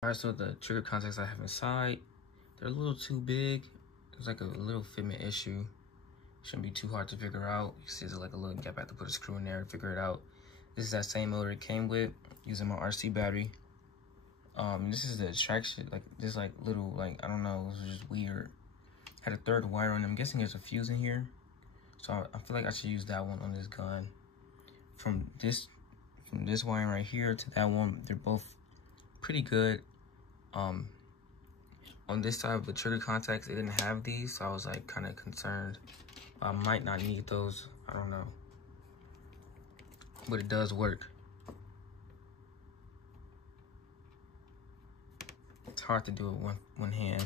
Alright, so the trigger contacts I have inside, they're a little too big. There's like a little fitment issue. Shouldn't be too hard to figure out. You see there's like a little gap. I have to put a screw in there and figure it out. This is that same motor it came with, using my RC battery. This is the attraction, like this like little, like, I don't know, it was just weird. Had a third wire on it. I'm guessing there's a fuse in here. So I feel like I should use that one on this gun. From this wire right here to that one, they're both pretty good. On this side of the trigger contacts, they didn't have these, so I was like kind of concerned. I might not need those, I don't know. But it does work. It's hard to do it with one hand.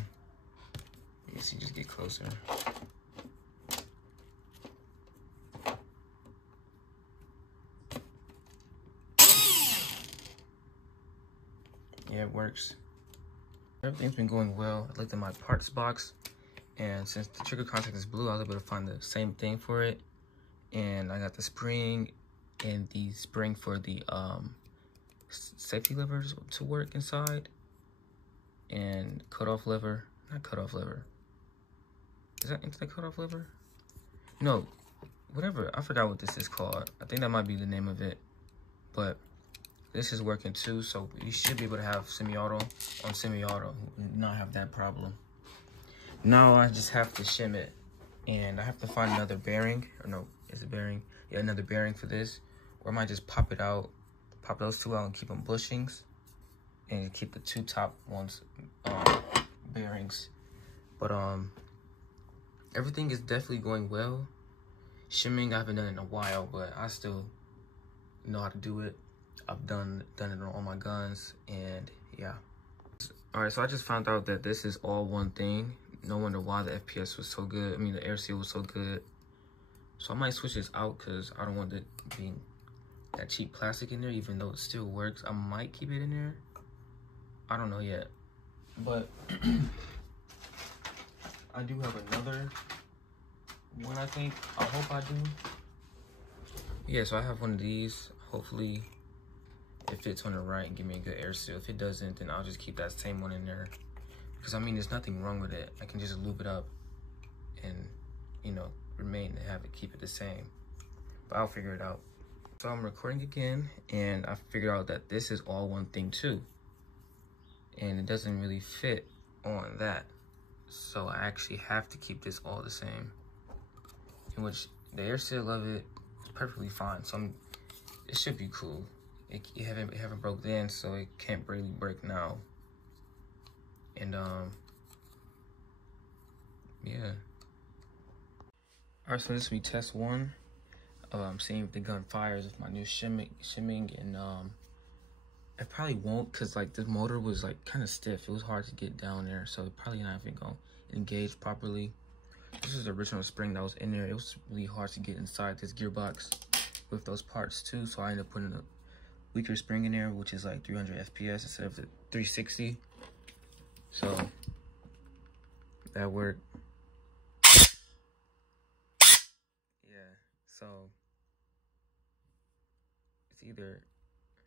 Let me see, just get closer. Yeah, it works. Everything's been going well. I looked at my parts box, and since the trigger contact is blue, I was able to find the same thing for it. And I got the spring and the spring for the safety levers to work inside, and cutoff lever. Not cutoff lever. Is that into the cutoff lever? No, whatever. I forgot what this is called. I think that might be the name of it, but this is working too, so you should be able to have semi-auto on semi-auto, not have that problem. Now I just have to shim it, and I have to find another bearing, or no, is it bearing? Yeah, another bearing for this, or I might just pop it out, pop those two out and keep them bushings, and keep the two top ones bearings. But everything is definitely going well. Shimming I haven't done it in a while, but I still know how to do it. I've done it on all my guns, and yeah. All right, so I just found out that this is all one thing. No wonder why the FPS was so good. I mean, the air seal was so good. So I might switch this out because I don't want it being that cheap plastic in there, even though it still works. I might keep it in there. I don't know yet, but I do have another one, I think. I hope I do. Yeah, so I have one of these. Hopefully it fits on the right and give me a good air seal. If it doesn't, then I'll just keep that same one in there. Because I mean, there's nothing wrong with it. I can just loop it up and, you know, keep it the same. But I'll figure it out. So I'm recording again, and I figured out that this is all one thing too. And it doesn't really fit on that. So I actually have to keep this all the same. In which the air seal of it is perfectly fine. So it should be cool. It haven't broke then, so it can't really break now. And yeah. All right, so this will be test one. Seeing if the gun fires with my new shimming, and it probably won't, cause like the motor was like kind of stiff. It was hard to get down there, so it probably not even gonna engage properly. This is the original spring that was in there. It was really hard to get inside this gearbox with those parts too, so I ended up putting a weaker spring in there, which is like 300 FPS instead of the 360. So that worked. Yeah, so it's either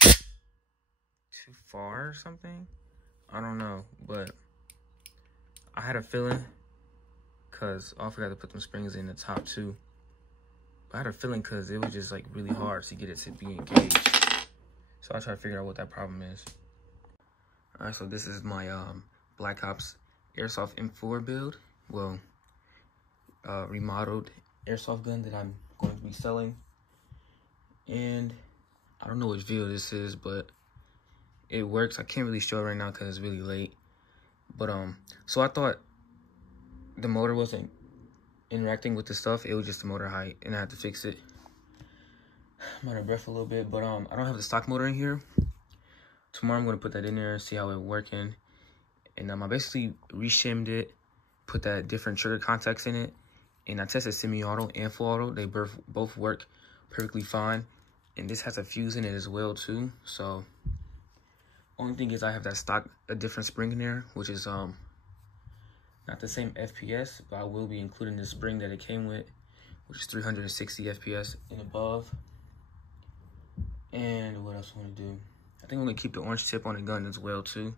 too far or something. I don't know, but I had a feeling, cause I forgot to put them springs in the top too. But I had a feeling cause it was just like really hard to get it to be engaged. So I'll try to figure out what that problem is. All right, so this is my Black Ops Airsoft M4 build. Well, remodeled airsoft gun that I'm going to be selling. And I don't know which video this is, but it works. I can't really show it right now because it's really late. But so I thought the motor wasn't interacting with the stuff. It was just the motor height, and I had to fix it. I'm out of breath a little bit, but I don't have the stock motor in here. Tomorrow I'm gonna put that in there and see how it's working. And I basically reshimmed it, put that different trigger contacts in it, and I tested semi-auto and full auto. They both work perfectly fine. And this has a fuse in it as well too. So only thing is I have that a different spring in there, which is not the same FPS, but I will be including the spring that it came with, which is 360 FPS and above. And what else I want to do? I think I'm gonna keep the orange tip on the gun as well too.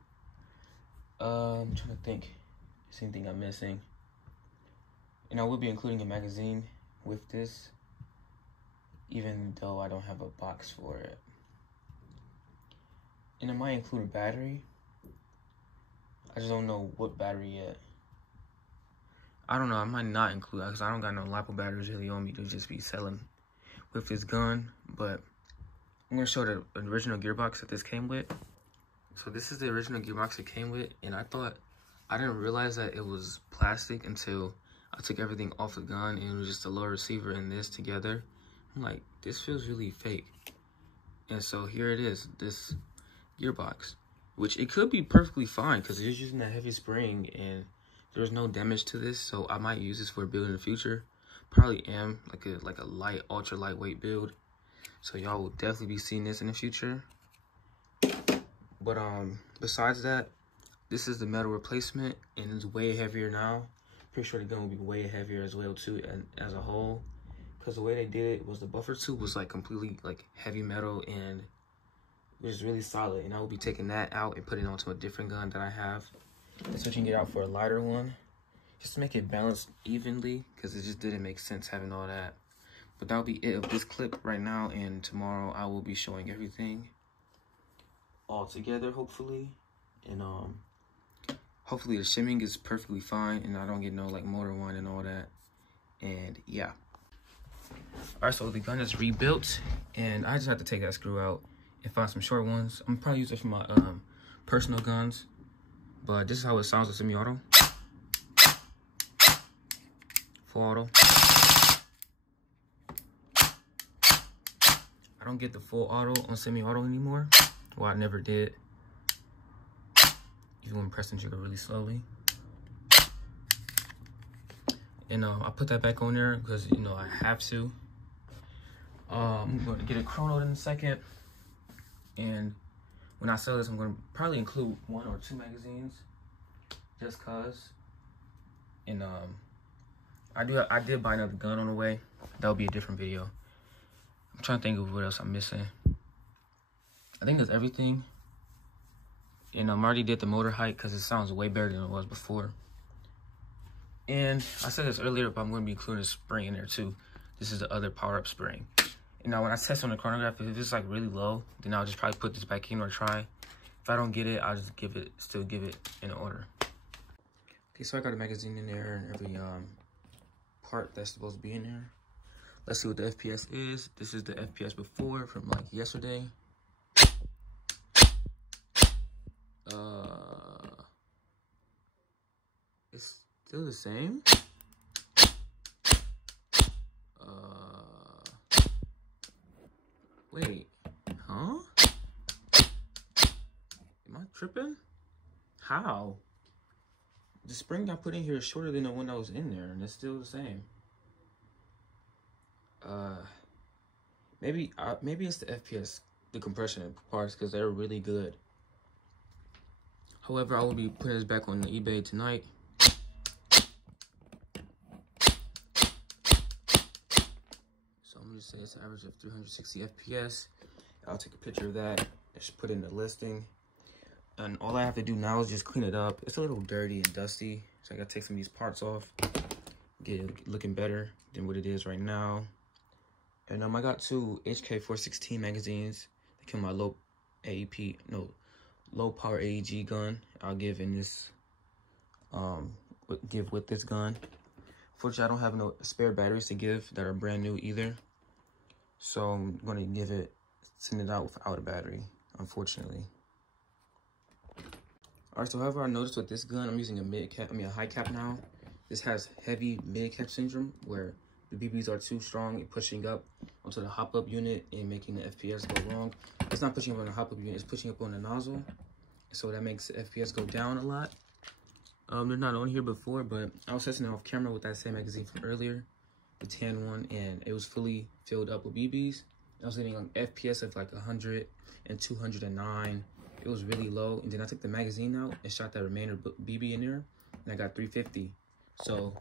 I'm trying to think. Is anything I'm missing? And I will be including a magazine with this, even though I don't have a box for it. And it might include a battery. I just don't know what battery yet. I don't know, I might not include that because I don't got no LiPo batteries really on me to just be selling with this gun. But I'm gonna show the original gearbox that this came with. So this is the original gearbox it came with, and I didn't realize that it was plastic until I took everything off the gun and it was just a lower receiver and this together. I'm like, this feels really fake. And so here it is, this gearbox, which it could be perfectly fine because it's using that heavy spring and there's no damage to this. So I might use this for a build in the future. Probably am like a light, ultra lightweight build. So y'all will definitely be seeing this in the future. But besides that, this is the metal replacement and it's way heavier now. Pretty sure the gun will be way heavier as well too, and as a whole, because the way they did it was the buffer tube was like completely like heavy metal and it was really solid. And I will be taking that out and putting it onto a different gun that I have and switching it out for a lighter one, just to make it balanced evenly, because it just didn't make sense having all that. But that'll be it of this clip right now, and tomorrow I will be showing everything all together, hopefully. And hopefully the shimming is perfectly fine and I don't get no like motor whine and all that. And yeah. Alright, so the gun is rebuilt and I just have to take that screw out and find some short ones. I'm probably using it for my personal guns. But this is how it sounds with semi-auto. Full auto. I don't get the full auto on semi-auto anymore. Well, I never did. Even when pressing trigger really slowly. And I put that back on there because, you know, I have to. I'm going to get it chronoed in a second. And when I sell this, I'm going to probably include 1 or 2 magazines. Just cause. And I did buy another gun on the way. That'll be a different video. I'm trying to think of what else I'm missing. I think that's everything. And I already did the motor height because it sounds way better than it was before. And I said this earlier, but I'm going to be including a spring in there too. This is the other power-up spring. And now when I test on the chronograph, if it's like really low, then I'll just probably put this back in or try. If I don't get it, I'll just still give it in order. Okay, so I got a magazine in there and every part that's supposed to be in there. Let's see what the FPS is. This is the FPS before from like yesterday. It's still the same. Wait, huh? Am I tripping? How? The spring I put in here is shorter than the one that was in there, and it's still the same. Maybe it's the FPS, the compression parts, because they're really good. However, I will be putting this back on the eBay tonight. So I'm gonna just say it's an average of 360 FPS. I'll take a picture of that, just put it in the listing. And all I have to do now is just clean it up. It's a little dirty and dusty, so I gotta take some of these parts off, get it looking better than what it is right now. And I got 2 HK416 magazines. They come with my low power AEG gun. I'll give in this, give with this gun. Fortunately, I don't have no spare batteries to give that are brand new either. So I'm gonna send it out without a battery, unfortunately. All right, so however I noticed with this gun, I'm using a high cap now. This has heavy mid cap syndrome where the BBs are too strong and pushing up onto the hop up unit and making the FPS go wrong. It's not pushing up on the hop up unit, it's pushing up on the nozzle. So that makes the FPS go down a lot. They're not on here before, but I was testing it off camera with that same magazine from earlier, the tan one, and it was fully filled up with BBs. I was getting an FPS of like 100 and 209. It was really low, and then I took the magazine out and shot that remainder BB in there, and I got 350. So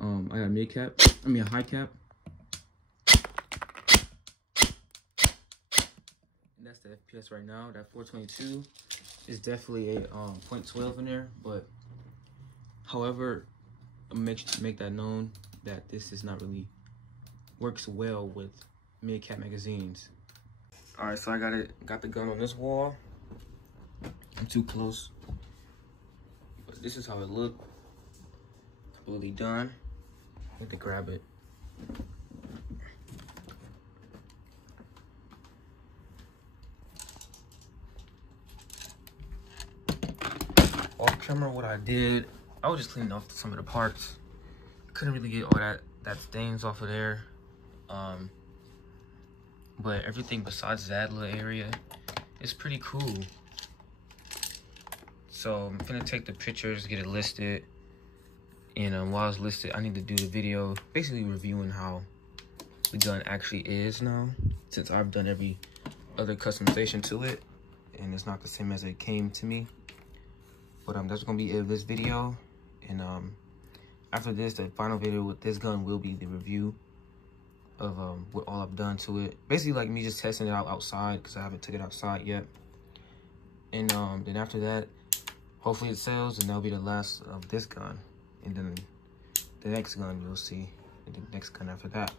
I got a high cap. And that's the FPS right now, that 422. It's definitely a .12 in there, but however, make that known that this is not really works well with mid-cap magazines. All right, so I got the gun on this wall. I'm too close, but this is how it looked. Completely done. I need to grab it. Off camera, what I did, I was just cleaning off some of the parts. Couldn't really get all that stains off of there. But everything besides that little area is pretty cool. So I'm gonna take the pictures, get it listed. And while it's listed, I need to do the video basically reviewing how the gun actually is now, since I've done every other customization to it and it's not the same as it came to me. But that's gonna be it of this video. And after this, the final video with this gun will be the review of what all I've done to it. Basically like me just testing it out outside, because I haven't took it outside yet. And then after that, hopefully it sells, and that'll be the last of this gun. And then the next gun you'll see, and the next gun after that.